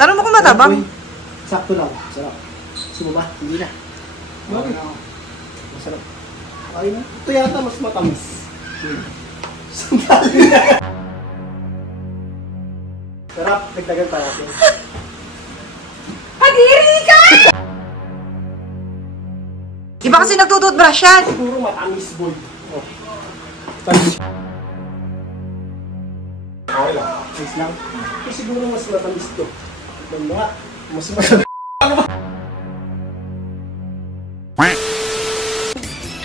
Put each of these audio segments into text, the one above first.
Tanong mo kung matabang. Sakto lang. Sarap. Gusto mo ba? Hindi na. Bakit? Masarap. Ay na. Ito yata mas matamis. Sandali na. Sarap. Dagdagan pa natin. Pag-iri ka! Iba kasi nagtututbrush yan. Siguro matamis, boy. Oh. Tamis. Okay lang. Nice lang. Ito siguro mas matamis to. Mga, mas matamis.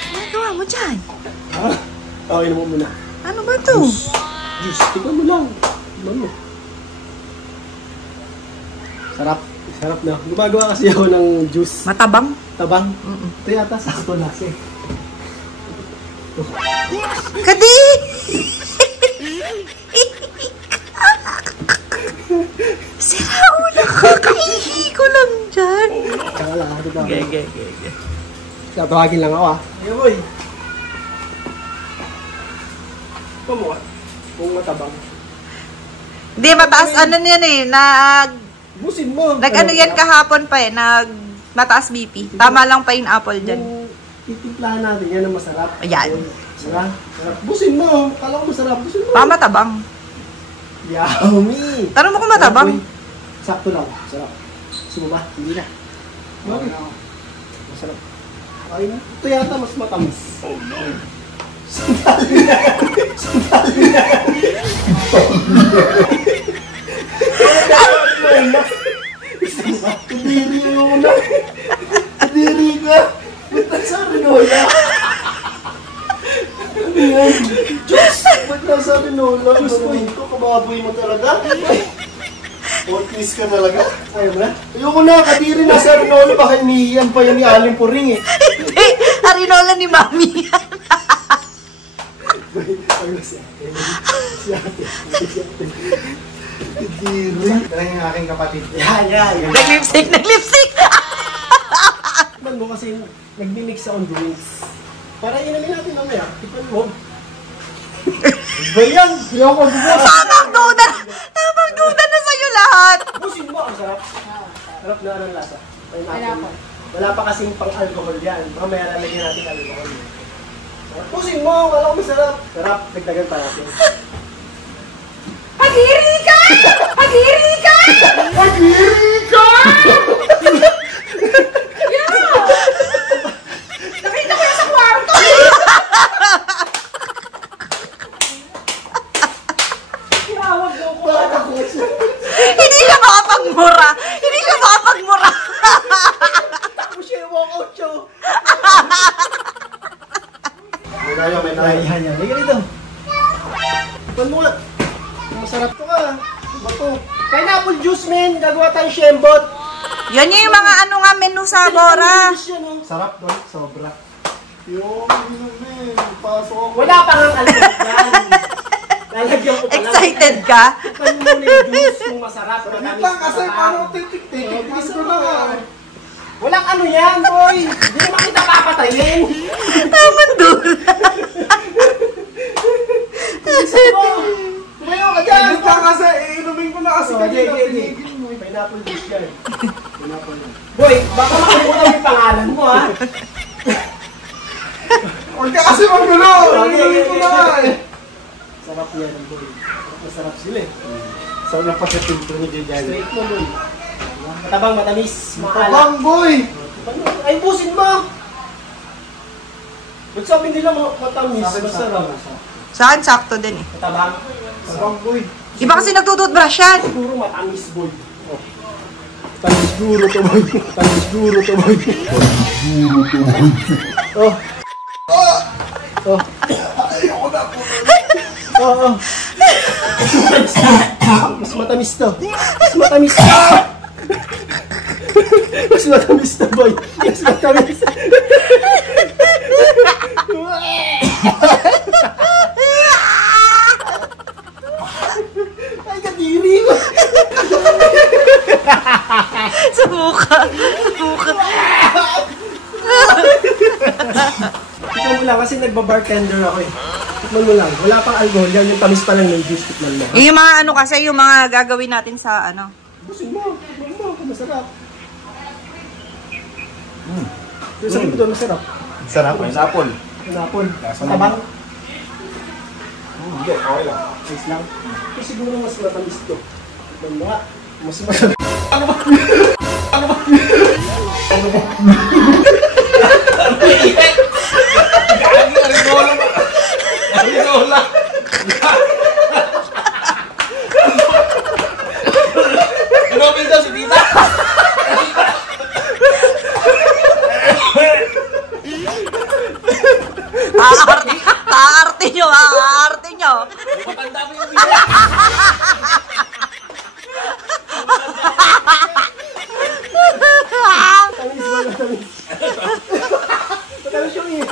Ano gawa mo dyan? Ah, okay naman muna. Ano ba to? Juice. Tignan mo lang. Tignan mo. Sarap. Sarap na. Gumagawa kasi ako ng juice. Matabang? Tabang. Ito yata sakto na kasi. Kadi! Sira ulo ko. Kaihi ko lang dyan. Tsaka lang. Gege. Tatawagin lang ako ah. Hey boy. Mo kung matabang. Hindi, mataas ano yan eh. Busin mo. Nag-ano yan kahapon pa eh. Mataas BP. Tama lang pineapple dyan. Kung titimplahan natin yan na masarap. Ayan. Sarap. Busin mo. Kala ko masarap. Busin mo. Matabang. Yummy. Tanong mo kung matabang. Sakto lang. Sarap. Gusto mo ba? Hindi na. Bakit? Masarap. Ay na. Ito yata mas matamis. Oh no. Sandali na. Sandali na. Kadiri yung una. Kadiri ka. Ba't nasa rinola? Ano yan? Diyos! Ba't nasa rinola? Diyos ko, ito kababoy mo talaga. Portlis ka talaga. Ayaw mo na? Ayoko na, kadiri nasa rinola. Baka inihiyan pa yan ni Aling Puring eh. Hindi! Arinola ni Mami yan. Si ate. Kadiri. Talagang yung aking kapatid. Yan. Nag-lipstick! Man mo kasi nag-mix sa on drinks. Para inamin natin mamaya. Tipan mo. Ba yan? Ayoko bubos. Tamang duda na sa'yo lahat. Busin mo. Ang sarap. Sarap na anong lasa. Wala pa kasing pang-alcohol yan. Mamaya lalagyan natin alcohol. Busin mo. Wala ko masarap. Sarap. Dagdagan pa natin. Pag-iri ka! Pag-iri ka! Pag-iri ka! Nakita ko yan sa kwarto! Hindi siya makapagmura! Hindi siya makapagmura! Ako siya yung walk out show. May tayo. Yan. Liga dito. Pan mo nga. Masarap to ka. Bato. Pineapple juice, men. Gagawa tayong shembot. Yan yung mga ano nga menu sa Bora. Sarap doon. Sobra. Yung men. Pasok ako. Wala pa nga alcohol yan. Lalagyan ko pa lang. Excited ka? Pan mo na yung juice kung masarap. Wait lang kasi parang titik-titik. Gusto na nga. Walang ano yan, boy. Hindi naman kita papatayin. Tamang duda. Tumayo ka dyan! Hindi ka kasi, iinumin ko na kasi kanina. Tinigil mo. Pineapple juice yan. Pineapple juice. Boy, baka makalimutan yung pangalan mo, ha? Huwag ka kasi magulo! Iinumin ko na eh. Sarap yan, boy. Masarap sila eh. Sarap na pagkatinto ni Jajan. Straight mo, boy. Matabang, matamis, maalat. Tabang, boy! Ay, busin mo! Ba't sabi nila matamis? Masarap. Saan? Sakto din eh. Matabang. Tabang, boy! Iba kasi nagtututbrush yan. Siguro matamis, boy. Oh. Tamis guro to, boy. Tamis guro to, boy. Oh. Oh. Ayoko na po! Oo. Mas matamis to. Mas matamis to. Mas matamis to, boy. Mas matamis. Ay, kadiri ko. Subuka. Tikman mo lang kasi nagbabartender ako eh. Tikman mo lang. Wala pang alcohol yan. Yung tamis pa lang ng juice. Tikman mo. Yung mga ano kasi, yung mga gagawin natin sa ano, Busin mo. Masarap. Sabi ko doon, masarap. Sarap. Pineapple. Pinapon. Lasa Matabang. Hindi, okay lang. Nice lang. Ito siguro mas matamis to. Tignan mo nga. Mas matamis. Arinola. Inumin daw si Tita. Aarte nyo, aarte nyo. Matanda mo yung Tita. Tamis ba? Tamis. Matamis yung ihi.